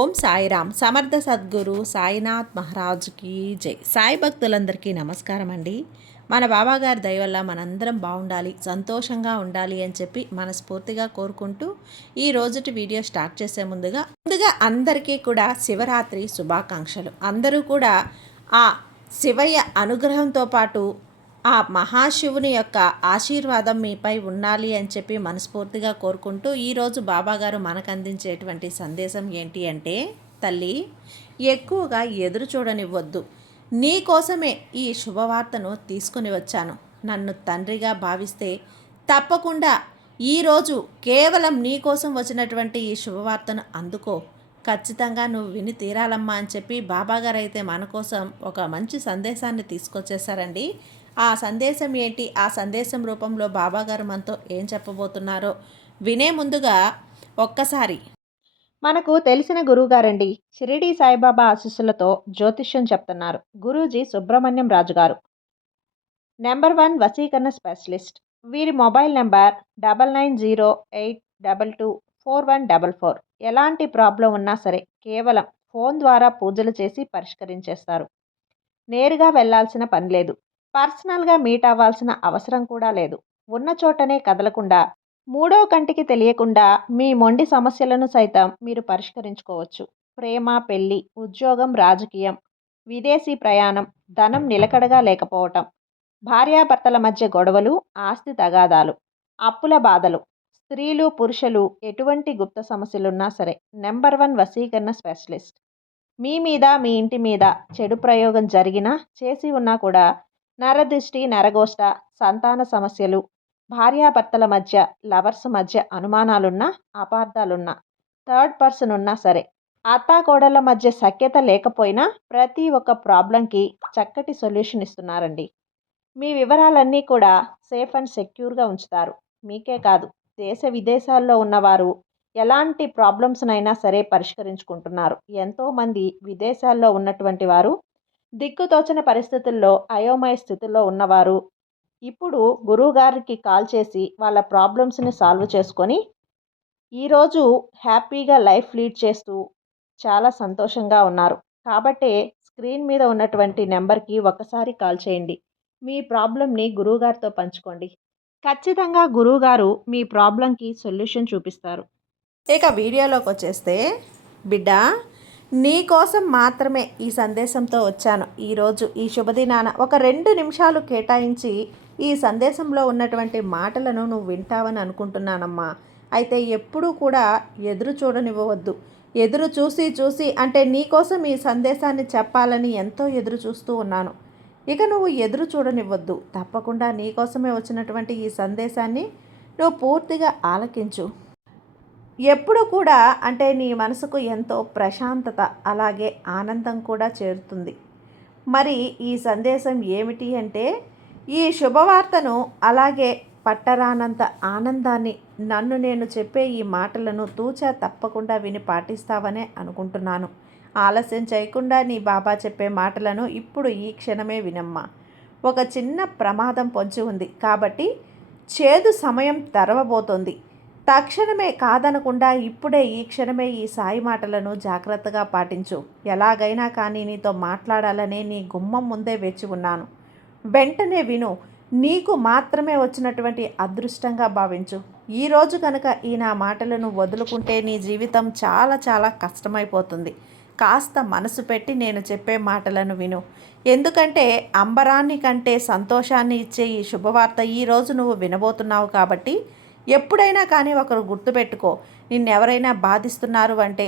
ఓం సాయిరామ్. సమర్థ సద్గురు సాయినాథ్ మహారాజుకి జై. సాయి భక్తులందరికీ నమస్కారం అండి. మన బాబాగారి దయ వల్ల మనందరం బాగుండాలి, సంతోషంగా ఉండాలి అని చెప్పి మనస్ఫూర్తిగా కోరుకుంటూ ఈ రోజుటి వీడియో స్టార్ట్ చేసే ముందుగా అందరికీ కూడా శివరాత్రి శుభాకాంక్షలు. అందరూ కూడా ఆ శివయ్య అనుగ్రహంతో పాటు ఆ మహాశివుని యొక్క ఆశీర్వాదం మీపై ఉండాలి అని చెప్పి మనస్ఫూర్తిగా కోరుకుంటూ ఈరోజు బాబాగారు మనకు అందించేటువంటి సందేశం ఏంటి అంటే, తల్లి ఎక్కువగా ఎదురు చూడనివ్వద్దు. నీ కోసమే ఈ శుభవార్తను తీసుకుని వచ్చాను. నన్ను తండ్రిగా భావిస్తే తప్పకుండా ఈరోజు కేవలం నీ కోసం వచ్చినటువంటి ఈ శుభవార్తను అందుకో. ఖచ్చితంగా నువ్వు విని తీరాలమ్మా అని చెప్పి బాబాగారు అయితే మన కోసం ఒక మంచి సందేశాన్ని తీసుకొచ్చేసారండి. ఆ సందేశం ఏంటి, ఆ సందేశం రూపంలో బాబాగారు మనతో ఏం చెప్పబోతున్నారో వినే ముందుగా ఒక్కసారి మనకు తెలిసిన గురువుగారండి, షిరిడి సాయిబాబా ఆశీస్సులతో జ్యోతిష్యం చెప్తున్నారు గురూజీ సుబ్రహ్మణ్యం రాజు గారు, నెంబర్ 1 వశీకరణ స్పెషలిస్ట్. వీరి మొబైల్ నెంబర్ 9908224144. ఎలాంటి ప్రాబ్లం ఉన్నా సరే కేవలం ఫోన్ ద్వారా పూజలు చేసి పరిష్కరించేస్తారు. నేరుగా వెళ్లాల్సిన పని లేదు. పర్సనల్గా మీట్ అవ్వాల్సిన అవసరం కూడా లేదు. ఉన్న చోటనే కదలకుండా, మూడో కంటికి తెలియకుండా మీ మొండి సమస్యలను సైతం మీరు పరిష్కరించుకోవచ్చు. ప్రేమ, పెళ్లి, ఉద్యోగం, రాజకీయం, విదేశీ ప్రయాణం, ధనం నిలకడగా లేకపోవటం, భార్యాభర్తల మధ్య గొడవలు, ఆస్తి తగాదాలు, అప్పుల బాధలు, స్త్రీలు పురుషులు ఎటువంటి గుప్త సమస్యలున్నా సరే నెంబర్ 1 వశీకరణ స్పెషలిస్ట్. మీ మీద, మీ ఇంటి మీద చెడు ప్రయోగం జరిగినా, చేసి ఉన్నా కూడా నరదృష్టి, నరగోష్ట, సంతాన సమస్యలు, భార్యాభర్తల మధ్య, లవర్స్ మధ్య అనుమానాలున్నా, అపార్థాలున్నా, థర్డ్ పర్సన్ ఉన్నా సరే, అత్తాకోడళ్ళ మధ్య సఖ్యత లేకపోయినా ప్రతి ఒక్క ప్రాబ్లంకి చక్కటి సొల్యూషన్ ఇస్తున్నారండి. మీ వివరాలన్నీ కూడా సేఫ్ అండ్ సెక్యూర్గా ఉంచుతారు. మీకే కాదు, దేశ విదేశాల్లో ఉన్నవారు ఎలాంటి ప్రాబ్లమ్స్నైనా సరే పరిష్కరించుకుంటున్నారు. ఎంతోమంది విదేశాల్లో ఉన్నటువంటి వారు, దిక్కుతోచని పరిస్థితుల్లో అయోమయ స్థితిలో ఉన్నవారు ఇప్పుడు గురువుగారికి కాల్ చేసి వాళ్ళ ప్రాబ్లమ్స్ని సాల్వ్ చేసుకొని ఈరోజు హ్యాపీగా లైఫ్ లీడ్ చేస్తూ చాలా సంతోషంగా ఉన్నారు. కాబట్టే స్క్రీన్ మీద ఉన్నటువంటి నెంబర్కి ఒకసారి కాల్ చేయండి. మీ ప్రాబ్లంని గురువుగారితో పంచుకోండి. ఖచ్చితంగా గురువుగారు మీ ప్రాబ్లంకి సొల్యూషన్ చూపిస్తారు. ఇక వీడియోలోకి వచ్చేస్తే, బిడ్డ నీ కోసం మాత్రమే ఈ సందేశంతో వచ్చాను. ఈరోజు ఈ శుభదినాన ఒక 2 నిమిషాలు కేటాయించి ఈ సందేశంలో ఉన్నటువంటి మాటలను నువ్వు వింటావని అనుకుంటున్నానమ్మా. అయితే ఎప్పుడూ కూడా ఎదురు చూడనివ్వవద్దు. ఎదురు చూసి అంటే నీకోసం ఈ సందేశాన్ని చెప్పాలని ఎంతో ఎదురు చూస్తూ ఉన్నాను. ఇక నువ్వు ఎదురు చూడనివ్వద్దు. తప్పకుండా నీకోసమే వచ్చినటువంటి ఈ సందేశాన్ని నువ్వు పూర్తిగా ఆలకించు. ఎప్పుడు కూడా అంటే నీ మనసుకు ఎంతో ప్రశాంతత, అలాగే ఆనందం కూడా చేరుతుంది. మరి ఈ సందేశం ఏమిటి అంటే, ఈ శుభవార్తను అలాగే పట్టరానంత ఆనందాన్ని, నన్ను నేను చెప్పే ఈ మాటలను తూచా తప్పకుండా విని పాటిస్తావనే అనుకుంటున్నాను. ఆలస్యం చేయకుండా నీ బాబా చెప్పే మాటలను ఇప్పుడు ఈ క్షణమే వినమ్మా. ఒక చిన్న ప్రమాదం పొంచి ఉంది కాబట్టి చేదు సమయం తెరవబోతోంది. తక్షణమే కాదనకుండా ఇప్పుడే ఈ క్షణమే ఈ సాయి మాటలను జాగ్రత్తగా పాటించు. ఎలాగైనా కానీ నీతో మాట్లాడాలనే నీ గుమ్మం ముందే వేచి ఉన్నాను. వెంటనే విను. నీకు మాత్రమే వచ్చినటువంటి అదృష్టంగా భావించు. ఈరోజు కనుక ఈ నా మాటలను వదులుకుంటే నీ జీవితం చాలా చాలా కష్టమైపోతుంది. కాస్త మనసు పెట్టి నేను చెప్పే మాటలను విను. ఎందుకంటే అంబరాన్ని కంటే సంతోషాన్ని ఇచ్చే ఈ శుభవార్త ఈరోజు నువ్వు వినబోతున్నావు కాబట్టి ఎప్పుడైనా కానీ ఒకరు గుర్తుపెట్టుకో. నిన్నెవరైనా బాధిస్తున్నారు అంటే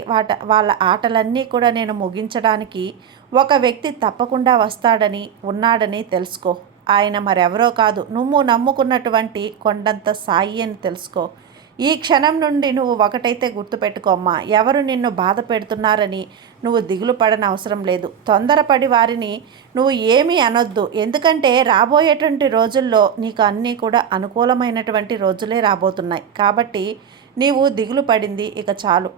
వాళ్ళ ఆటలన్నీ కూడా నేను ముగించడానికి ఒక వ్యక్తి తప్పకుండా వస్తాడని, ఉన్నాడని తెలుసుకో. ఆయన మరెవరో కాదు, నువ్వు నమ్ముకున్నటువంటి కొండంత సాయి అని తెలుసుకో. ఈ క్షణం నుండి నువ్వు ఒకటైతే గుర్తుపెట్టుకోమ్మా, ఎవరు నిన్ను బాధ పెడుతున్నారని నువ్వు దిగులు పడని అవసరం లేదు. తొందరపడి వారిని నువ్వు ఏమీ అనొద్దు. ఎందుకంటే రాబోయేటువంటి రోజుల్లో నీకు అన్నీ కూడా అనుకూలమైనటువంటి రోజులే రాబోతున్నాయి. కాబట్టి నీవు దిగులు పడింది ఇక చాలు.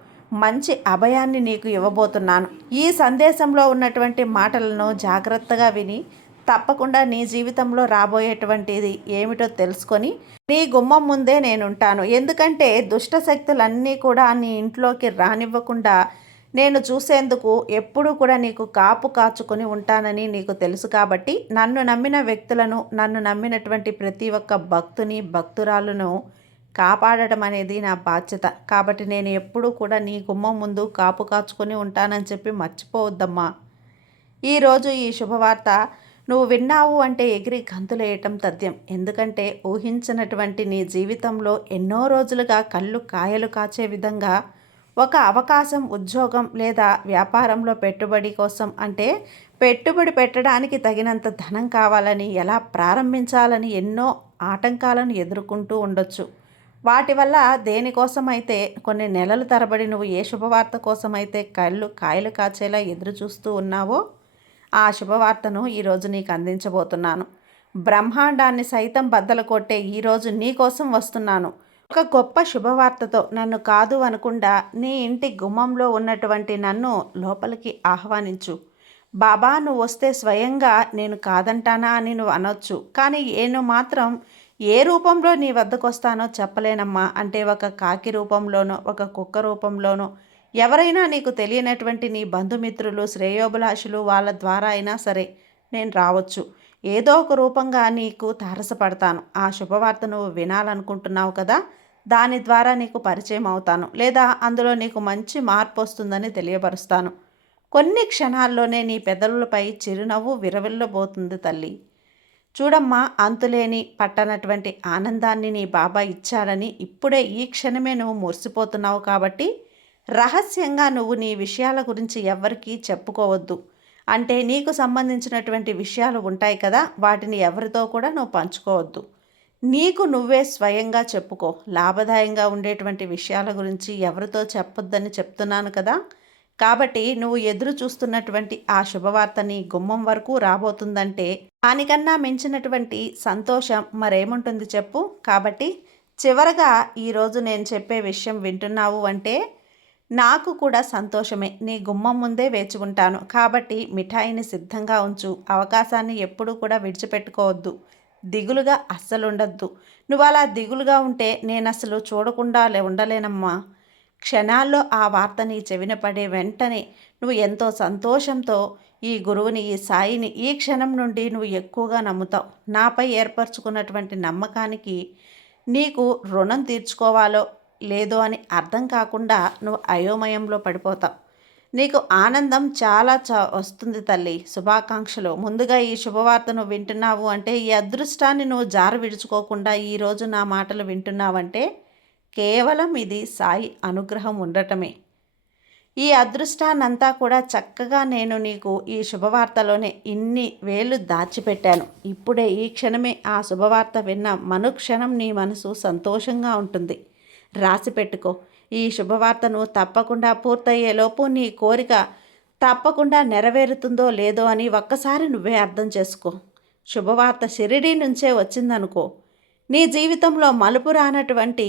మంచి అభయాన్ని నీకు ఇవ్వబోతున్నాను. ఈ సందేశంలో ఉన్నటువంటి మాటలను జాగ్రత్తగా విని తప్పకుండా నీ జీవితంలో రాబోయేటువంటిది ఏమిటో తెలుసుకొని నీ గుమ్మం ముందే నేనుంటాను. ఎందుకంటే దుష్ట శక్తులన్నీ కూడా నీ ఇంట్లోకి రానివ్వకుండా నేను చూసేందుకు ఎప్పుడూ కూడా నీకు కాపు కాచుకొని ఉంటానని నీకు తెలుసు కాబట్టి నన్ను నమ్మిన వ్యక్తులను, నన్ను నమ్మినటువంటి ప్రతి ఒక్క భక్తుని, భక్తురాలును కాపాడటం అనేది నా బాధ్యత. కాబట్టి నేను ఎప్పుడూ కూడా నీ గుమ్మం ముందు కాపు కాచుకొని ఉంటానని చెప్పి మర్చిపోవద్దమ్మా. ఈరోజు ఈ శుభవార్త నువ్వు విన్నావు అంటే ఎగిరి గంతులేయటం తథ్యం. ఎందుకంటే ఊహించినటువంటి నీ జీవితంలో ఎన్నో రోజులుగా కళ్ళు కాయలు కాచే విధంగా ఒక అవకాశం, ఉద్యోగం లేదా వ్యాపారంలో పెట్టుబడి కోసం, అంటే పెట్టుబడి పెట్టడానికి తగినంత ధనం కావాలని, ఎలా ప్రారంభించాలని ఎన్నో ఆటంకాలను ఎదుర్కొంటూ ఉండొచ్చు. వాటి వల్ల దేనికోసమైతే కొన్ని నెలల తరబడి నువ్వు ఏ శుభవార్త కోసమైతే కళ్ళు కాయలు కాచేలా ఎదురు చూస్తూ ఉన్నావో ఆ శుభవార్తను ఈరోజు నీకు అందించబోతున్నాను. బ్రహ్మాండాన్ని సైతం బద్దలు కొట్టే ఈరోజు నీ కోసం వస్తున్నాను. ఒక గొప్ప శుభవార్తతో నన్ను కాదు అనకుండా నీ ఇంటి గుమ్మంలో ఉన్నటువంటి నన్ను లోపలికి ఆహ్వానించు. బాబా, నువ్వు వస్తే స్వయంగా నేను కాదంటానా అని నువ్వు అనొచ్చు. కానీ నేను మాత్రం ఏ రూపంలో నీ వద్దకు వస్తానో చెప్పలేనమ్మా. అంటే ఒక కాకి రూపంలోనో, ఒక కుక్క రూపంలోనో, ఎవరైనా నీకు తెలియనటువంటి నీ బంధుమిత్రులు, శ్రేయోభిలాషులు వాళ్ళ ద్వారా అయినా సరే నేను రావచ్చు. ఏదో ఒక రూపంగా నీకు తారసపడతాను. ఆ శుభవార్త నువ్వు వినాలనుకుంటున్నావు కదా, దాని ద్వారా నీకు పరిచయం అవుతాను. లేదా అందులో నీకు మంచి మార్పు వస్తుందని తెలియపరుస్తాను. కొన్ని క్షణాల్లోనే నీ పెదవులపై చిరునవ్వు విరవిల్లబోతుంది తల్లి. చూడమ్మా, అంతులేని పట్టనటువంటి ఆనందాన్ని నీ బాబా ఇచ్చాడని ఇప్పుడే ఈ క్షణమే నువ్వు మురిసిపోతున్నావు. కాబట్టి రహస్యంగా నువ్వు నీ విషయాల గురించి ఎవ్వరికీ చెప్పుకోవద్దు. అంటే నీకు సంబంధించినటువంటి విషయాలు ఉంటాయి కదా, వాటిని ఎవరితో కూడా నువ్వు పంచుకోవద్దు. నీకు నువ్వే స్వయంగా చెప్పుకో. లాభదాయంగా ఉండేటువంటి విషయాల గురించి ఎవరితో చెప్పొద్దని చెప్తున్నాను కదా. కాబట్టి నువ్వు ఎదురు చూస్తున్నటువంటి ఆ శుభవార్త నీ గుమ్మం వరకు రాబోతుందంటే దానికన్నా మించినటువంటి సంతోషం మరేముంటుంది చెప్పు. కాబట్టి చివరగా ఈరోజు నేను చెప్పే విషయం వింటున్నావు అంటే నాకు కూడా సంతోషమే. నీ గుమ్మం ముందే వేచి ఉంటాను. కాబట్టి మిఠాయిని సిద్ధంగా ఉంచు. అవకాశాన్ని ఎప్పుడూ కూడా విడిచిపెట్టుకోవద్దు. దిగులుగా అస్సలుండద్దు. నువ్వు అలా దిగులుగా ఉంటే నేను అసలు చూడకుండా ఉండలేనమ్మా. క్షణాల్లో ఆ వార్త నీ చెవిన పడే వెంటనే నువ్వు ఎంతో సంతోషంతో ఈ గురువుని, ఈ సాయిని ఈ క్షణం నుండి నువ్వు ఎక్కువగా నమ్ముతావు. నాపై ఏర్పరచుకున్నటువంటి నమ్మకానికి నీకు రుణం తీర్చుకోవాలో లేదో అని అర్థం కాకుండా నువ్వు అయోమయంలో పడిపోతావు. నీకు ఆనందం చాలా వస్తుంది తల్లి. శుభాకాంక్షలు. ముందుగా ఈ శుభవార్తను వింటున్నావు అంటే, ఈ అదృష్టాన్ని నువ్వు జార విడుచుకోకుండా ఈరోజు నా మాటలు వింటున్నావంటే కేవలం ఇది సాయి అనుగ్రహం ఉండటమే. ఈ అదృష్టాన్నంతా కూడా చక్కగా నేను నీకు ఈ శుభవార్తలోనే ఇన్ని వేలు దాచిపెట్టాను. ఇప్పుడే ఈ క్షణమే ఆ శుభవార్త విన్న మనుక్షణం నీ మనసు సంతోషంగా ఉంటుంది. రాసి పెట్టుకో. ఈ శుభవార్తను తప్పకుండా పూర్తయ్యేలోపు నీ కోరిక తప్పకుండా నెరవేరుతుందో లేదో అని ఒక్కసారి నువ్వే అర్థం చేసుకో. శుభవార్త షిరిడీ నుంచే వచ్చిందనుకో, నీ జీవితంలో మలుపు రానటువంటి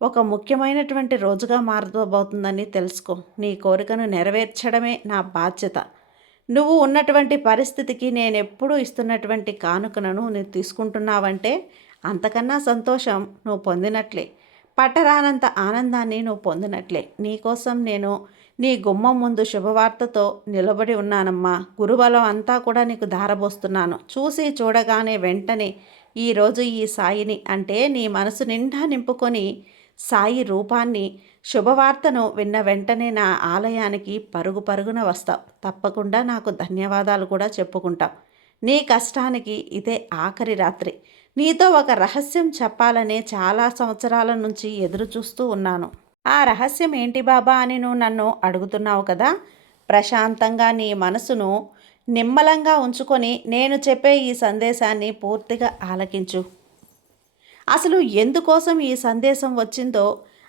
ఒక ముఖ్యమైనటువంటి రోజుగా మారబోతుందని తెలుసుకో. నీ కోరికను నెరవేర్చడమే నా బాధ్యత. నువ్వు ఉన్నటువంటి పరిస్థితికి నేను ఎప్పుడూ ఇస్తున్నటువంటి కానుకను నువ్వు తీసుకుంటున్నావంటే అంతకన్నా సంతోషం నువ్వు పొందినట్లే. పట్టరానంత ఆనందాన్ని నువ్వు పొందినట్లే. నీకోసం నేను నీ గుమ్మం ముందు శుభవార్తతో నిలబడి ఉన్నానమ్మా. గురుబలం అంతా కూడా నీకు ధారబోస్తున్నాను. చూసి చూడగానే వెంటనే ఈరోజు ఈ సాయిని, అంటే నీ మనసు నిండా నింపుకొని సాయి రూపాన్ని, శుభవార్తను విన్న వెంటనే నా ఆలయానికి పరుగు పరుగున వస్తావు. తప్పకుండా నాకు ధన్యవాదాలు కూడా చెప్పుకుంటావు. నీ కష్టానికి ఇదే ఆఖరి రాత్రి. నీతో ఒక రహస్యం చెప్పాలనే చాలా సంవత్సరాల నుంచి ఎదురు చూస్తూ ఉన్నాను. ఆ రహస్యం ఏంటి బాబా అని నువ్వు నన్ను అడుగుతున్నావు కదా. ప్రశాంతంగా నీ మనసును నిమ్మలంగా ఉంచుకొని నేను చెప్పే ఈ సందేశాన్ని పూర్తిగా ఆలకించు. అసలు ఎందుకోసం ఈ సందేశం వచ్చిందో,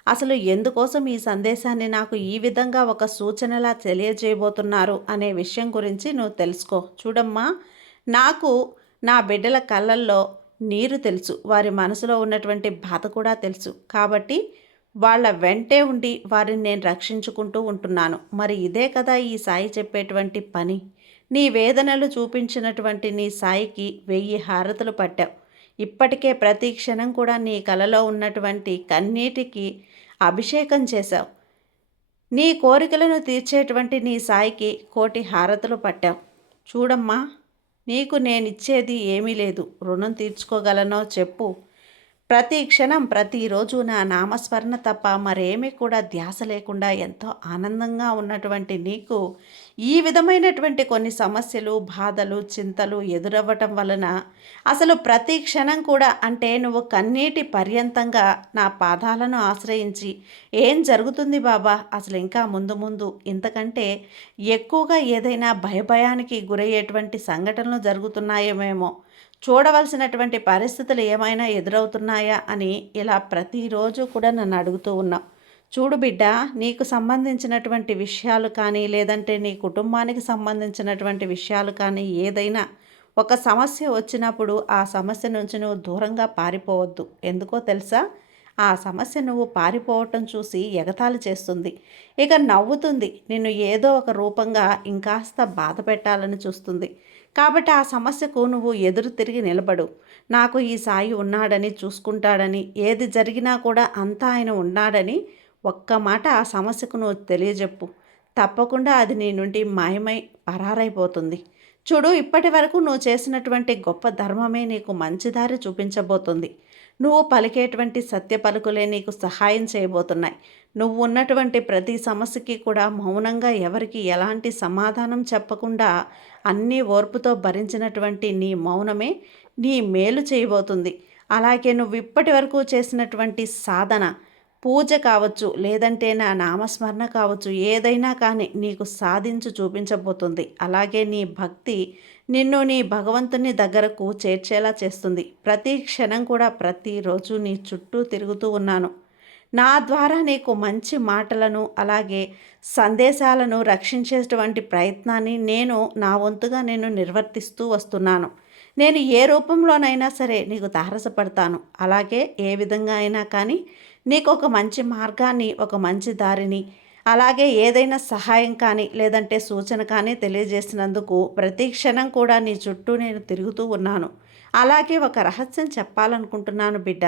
అసలు ఎందుకోసం ఈ సందేశాన్ని నాకు ఈ విధంగా ఒక సూచనలా తెలియజేయబోతున్నారు అనే విషయం గురించి నువ్వు తెలుసుకో. చూడమ్మా, నాకు నా బిడ్డల కళ్ళల్లో నీరు తెలుసు. వారి మనసులో ఉన్నటువంటి బాధ కూడా తెలుసు. కాబట్టి వాళ్ళ వెంటే ఉండి వారిని నేను రక్షించుకుంటూ ఉంటున్నాను. మరి ఇదే కదా ఈ సాయి చెప్పేటువంటి పని. నీ వేదనలు చూపించినటువంటి నీ సాయికి 1000 హారతులు పట్టావు. ఇప్పటికే ప్రతి క్షణం కూడా నీ కలలో ఉన్నటువంటి కన్నీటికి అభిషేకం చేశావు. నీ కోరికలను తీర్చేటువంటి నీ సాయికి కోటి హారతులు పట్టాం. చూడమ్మా, నీకు నేనిచ్చేది ఏమీ లేదు. రుణం తీర్చుకోగలనో చెప్పు. ప్రతి క్షణం ప్రతిరోజు నా నామస్మరణ తప్ప మరేమీ కూడా ధ్యాస లేకుండా ఎంతో ఆనందంగా ఉన్నటువంటి నీకు ఈ విధమైనటువంటి కొన్ని సమస్యలు, బాధలు, చింతలు ఎదురవ్వటం వలన అసలు ప్రతి క్షణం కూడా అంటే నువ్వు కన్నీటి పర్యంతంగా నా పాదాలను ఆశ్రయించి ఏం జరుగుతుంది బాబా, అసలు ఇంకా ముందు ముందు ఇంతకంటే ఎక్కువగా ఏదైనా భయానికి గురయ్యేటువంటి సంఘటనలు జరుగుతున్నాయేమేమో, చూడవలసినటువంటి పరిస్థితులు ఏమైనా ఎదురవుతున్నాయా అని ఇలా ప్రతిరోజు కూడా నన్ను అడుగుతూ ఉన్నావు. చూడు బిడ్డ, నీకు సంబంధించినటువంటి విషయాలు కానీ లేదంటే నీ కుటుంబానికి సంబంధించినటువంటి విషయాలు కానీ ఏదైనా ఒక సమస్య వచ్చినప్పుడు ఆ సమస్య నుంచి నువ్వు దూరంగా పారిపోవద్దు. ఎందుకో తెలుసా? ఆ సమస్య నువ్వు పారిపోవటం చూసి ఎగతాళి చేస్తుంది, ఇక నవ్వుతుంది, నిన్ను ఏదో ఒక రూపంగా ఇంకాస్త బాధ పెట్టాలని చూస్తుంది. కాబట్టి ఆ సమస్యకు నువ్వు ఎదురు తిరిగి నిలబడు. నాకు ఈ సాయి ఉన్నాడని, చూసుకుంటాడని, ఏది జరిగినా కూడా అంతా ఆయన ఉన్నాడని ఒక్క మాట ఆ సమస్యకు నువ్వు తెలియజెప్పు. తప్పకుండా అది నీ నుండి మాయమై పరారైపోతుంది. చూడు, ఇప్పటి వరకు నువ్వు చేసినటువంటి గొప్ప ధర్మమే నీకు మంచి దారి చూపించబోతుంది. నువ్వు పలికేటువంటి సత్య పలుకులే నీకు సహాయం చేయబోతున్నాయి. నువ్వు ఉన్నటువంటి ప్రతి సమస్యకి కూడా మౌనంగా ఎవరికి ఎలాంటి సమాధానం చెప్పకుండా అన్నీ ఓర్పుతో భరించినటువంటి నీ మౌనమే నీ మేలు చేయబోతుంది. అలాగే నువ్వు ఇప్పటి వరకు చేసినటువంటి సాధన, పూజ కావచ్చు, లేదంటే నా నామస్మరణ కావచ్చు, ఏదైనా కానీ నీకు సాధించి చూపించబోతుంది. అలాగే నీ భక్తి నిన్ను నీ భగవంతుని దగ్గరకు చేర్చేలా చేస్తుంది. ప్రతి క్షణం కూడా ప్రతిరోజు నీ చుట్టూ తిరుగుతూ ఉన్నాను. నా ద్వారా నీకు మంచి మాటలను అలాగే సందేశాలను రక్షించేటువంటి ప్రయత్నాన్ని నేను నా వంతుగా నేను నిర్వర్తిస్తూ వస్తున్నాను. నేను ఏ రూపంలోనైనా సరే నీకు తారసపడతాను. అలాగే ఏ విధంగా అయినా కానీ నీకు ఒక మంచి మార్గాన్ని, ఒక మంచి దారిని, అలాగే ఏదైనా సహాయం కానీ లేదంటే సూచన కానీ తెలియజేసినందుకు ప్రతి క్షణం కూడా నీ చుట్టూ నేను తిరుగుతూ ఉన్నాను. అలాగే ఒక రహస్యం చెప్పాలనుకుంటున్నాను బిడ్డ.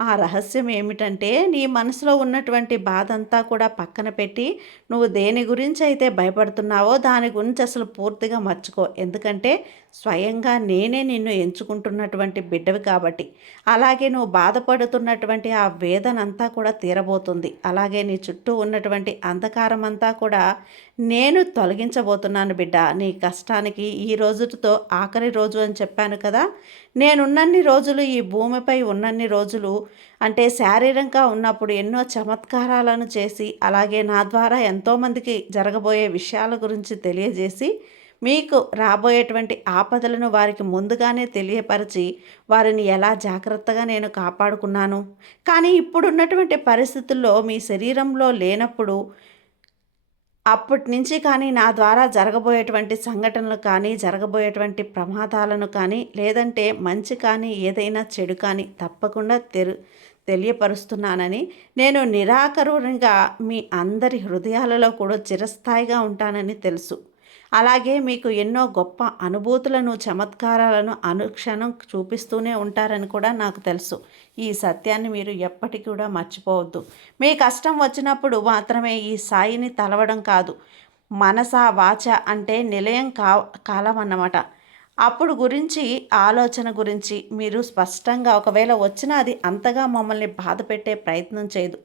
ఆ రహస్యం ఏమిటంటే, నీ మనసులో ఉన్నటువంటి బాధ అంతా కూడా పక్కన పెట్టి నువ్వు దేని గురించి అయితే భయపడుతున్నావో దాని గురించి అసలు పూర్తిగా మర్చిపో. ఎందుకంటే స్వయంగా నేనే నిన్ను ఎంచుకుంటున్నటువంటి బిడ్డవి కాబట్టి. అలాగే నువ్వు బాధపడుతున్నటువంటి ఆ వేదన అంతా కూడా తీరబోతుంది. అలాగే నీ చుట్టూ ఉన్నటువంటి అంధకారం అంతా కూడా నేను తొలగించబోతున్నాను బిడ్డ. నీ కష్టానికి ఈ రోజుతో ఆఖరి రోజు అని చెప్పాను కదా. నేనున్నన్ని రోజులు, ఈ భూమిపై ఉన్నన్ని రోజులు అంటే శారీరకంగా ఉన్నప్పుడు ఎన్నో చమత్కారాలను చేసి అలాగే నా ద్వారా ఎంతోమందికి జరగబోయే విషయాల గురించి తెలియజేసి మీకు రాబోయేటువంటి ఆపదలను వారికి ముందుగానే తెలియపరిచి వారిని ఎలా జాగ్రత్తగా నేను కాపాడుకున్నాను. కానీ ఇప్పుడున్నటువంటి పరిస్థితుల్లో మీ శరీరంలో లేనప్పుడు అప్పటి నుంచి కానీ నా ద్వారా జరగబోయేటువంటి సంఘటనలు కానీ జరగబోయేటువంటి ప్రమాదాలను కానీ లేదంటే మంచి కానీ ఏదైనా చెడు కానీ తప్పకుండా తెలియపరుస్తున్నానని, నేను నిరాకరునిగా మీ అందరి హృదయాలలో కూడా చిరస్థాయిగా ఉంటానని తెలుసు. అలాగే మీకు ఎన్నో గొప్ప అనుభూతులను, చమత్కారాలను అనుక్షణం చూపిస్తూనే ఉంటారని కూడా నాకు తెలుసు. ఈ సత్యాన్ని మీరు ఎప్పటికీ కూడా మర్చిపోవద్దు. మీ కష్టం వచ్చినప్పుడు మాత్రమే ఈ సాయిని తలవడం కాదు, మనస వాచ అంటే నిలయం కాలం అన్నమాట. అప్పుడు గురించి ఆలోచన గురించి మీరు స్పష్టంగా ఒకవేళ వచ్చినా అది అంతగా మమ్మల్ని బాధ పెట్టే ప్రయత్నం చేయదు.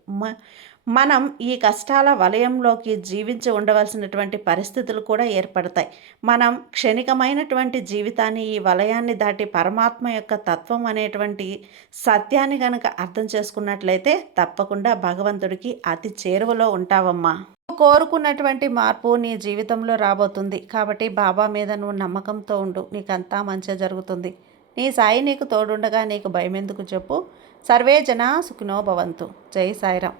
మనం ఈ కష్టాల వలయంలోకి జీవించి ఉండవలసినటువంటి పరిస్థితులు కూడా ఏర్పడతాయి. మనం క్షణికమైనటువంటి జీవితాన్ని, ఈ వలయాన్ని దాటి పరమాత్మ యొక్క తత్వం అనేటువంటి సత్యాన్ని కనుక అర్థం చేసుకున్నట్లయితే తప్పకుండా భగవంతుడికి అతి చేరువలో ఉంటావమ్మా. కోరుకున్నటువంటి మార్పు నీ జీవితంలో రాబోతుంది. కాబట్టి బాబా మీద నువ్వు నమ్మకంతో ఉండు, నీకంతా మంచిగా జరుగుతుంది. నీ సాయి నీకు తోడుండగా నీకు భయం ఎందుకు చెప్పు. సర్వే జనా సుఖినో భవంతు. జై సాయిరాం.